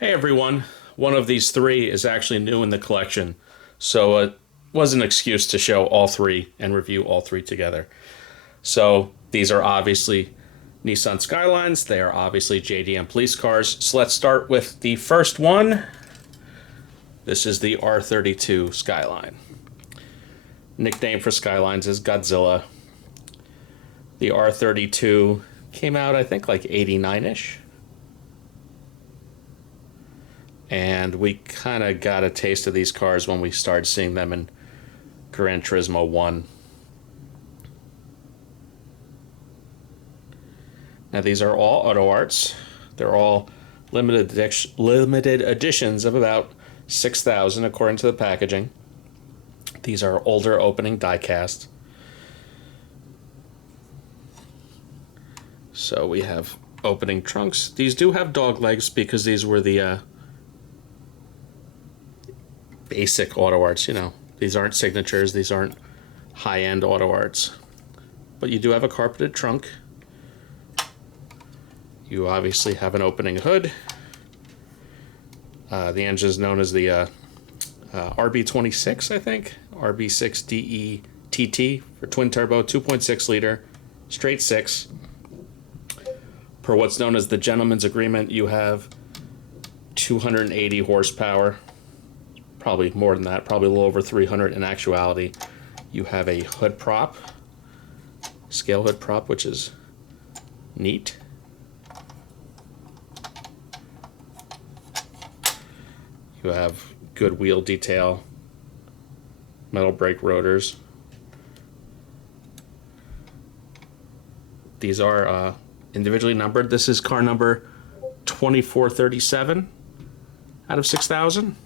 Hey everyone, one of these three is actually new in the collection, so it was an excuse to show all three and review all three together. So these are obviously Nissan Skylines, they are obviously JDM police cars. So let's start with the first one. This is the R32 Skyline. Nickname for Skylines is Godzilla. The R32 came out, I think, like 89-ish. And we kind of got a taste of these cars when we started seeing them in Gran Turismo 1. Now these are all AutoArts. They're all limited editions of about 6,000 according to the packaging. These are older opening diecast. So we have opening trunks. These do have dog legs because these were the basic AutoArts, you know. These aren't signatures, these aren't high-end AutoArts. But you do have a carpeted trunk. You obviously have an opening hood. The engine is known as the RB26, I think. RB6DETT for twin turbo, 2.6 liter, straight six. Per what's known as the gentleman's agreement, you have 280 horsepower. Probably more than that, probably a little over 300 in actuality. You have a hood prop, scale hood prop, which is neat. You have good wheel detail, metal brake rotors. These are individually numbered. This is car number 2437 out of 6,000.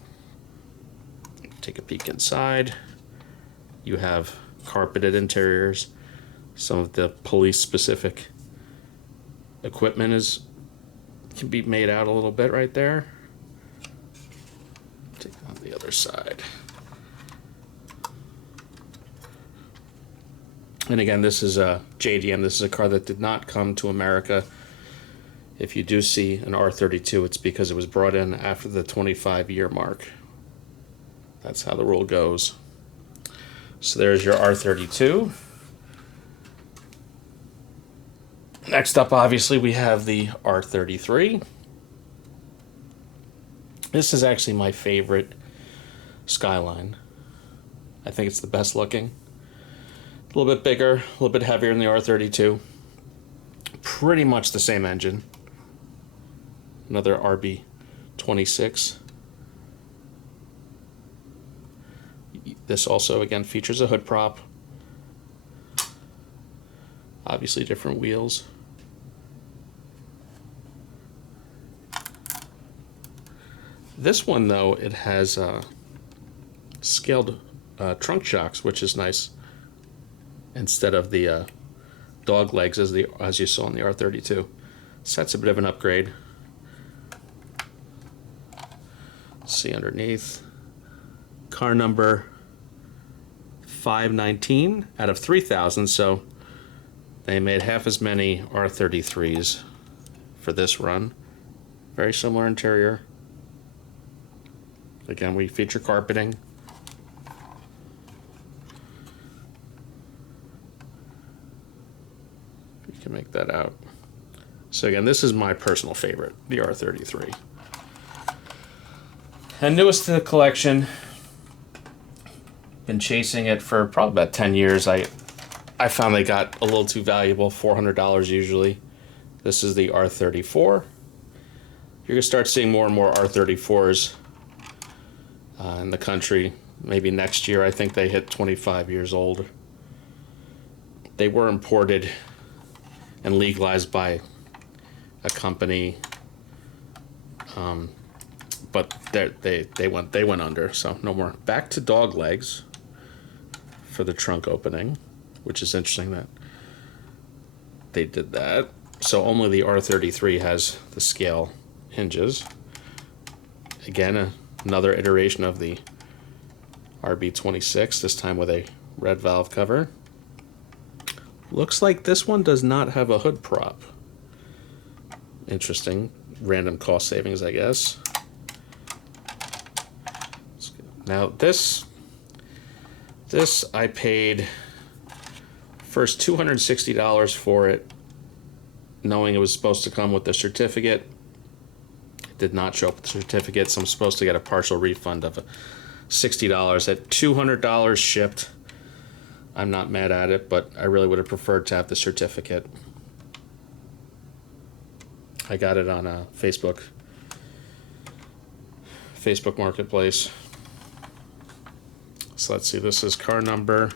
Take a peek inside. You have carpeted interiors. Some of the police specific equipment can be made out a little bit right there. Take it on the other side. And again, this is a JDM. This is a car that did not come to America. If you do see an R32, it's because it was brought in after the 25-year mark. That's how the rule goes. So there's your R32. Next up, obviously, we have the R33. This is actually my favorite Skyline. I think it's the best looking. A little bit bigger, a little bit heavier than the R32. Pretty much the same engine. Another RB26. This also, again, features a hood prop. Obviously different wheels. This one, though, it has scaled trunk shocks, which is nice, instead of the dog legs as you saw in the R32. So that's a bit of an upgrade. See underneath. Car number 519 out of 3,000, so they made half as many R33s for this run. Very similar interior. Again, we feature carpeting. You can make that out. So again, this is my personal favorite, the R33. And newest to the collection. Been chasing it for probably about 10 years. I found they got a little too valuable, $400 usually. This is the R34. You're going to start seeing more and more R34s in the country. Maybe next year. I think they hit 25 years old. They were imported and legalized by a company, but they went under, so no more. Back to dog legs for the trunk opening, which is interesting that they did that. So only the R33 has the scale hinges. Again, another iteration of the RB26, this time with a red valve cover. Looks like this one does not have a hood prop. Interesting. Random cost savings, I guess. Now this I paid first $260 for it, knowing it was supposed to come with the certificate. It did not show up with the certificate, so I'm supposed to get a partial refund of $60 at $200 shipped. I'm not mad at it, but I really would have preferred to have the certificate. I got it on a Facebook Marketplace. So let's see, this is car number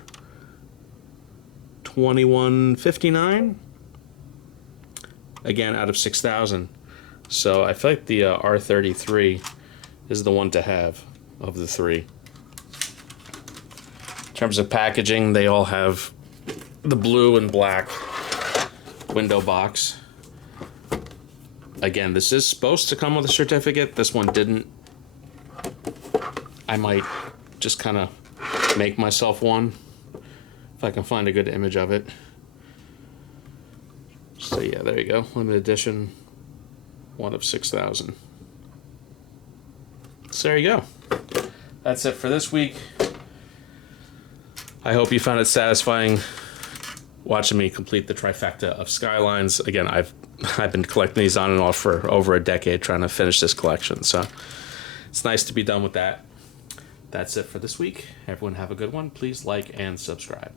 2159. Again, out of 6,000. So I feel like the R33 is the one to have of the three. In terms of packaging, they all have the blue and black window box. Again, this is supposed to come with a certificate. This one didn't. I might just kind of make myself one if I can find a good image of it. So yeah, there you go. Limited edition, one of 6,000. So there you go. That's it for this week. I hope you found it satisfying watching me complete the trifecta of Skylines. Again, I've been collecting these on and off for over a decade trying to finish this collection. So it's nice to be done with that. That's it for this week. Everyone have a good one. Please like and subscribe.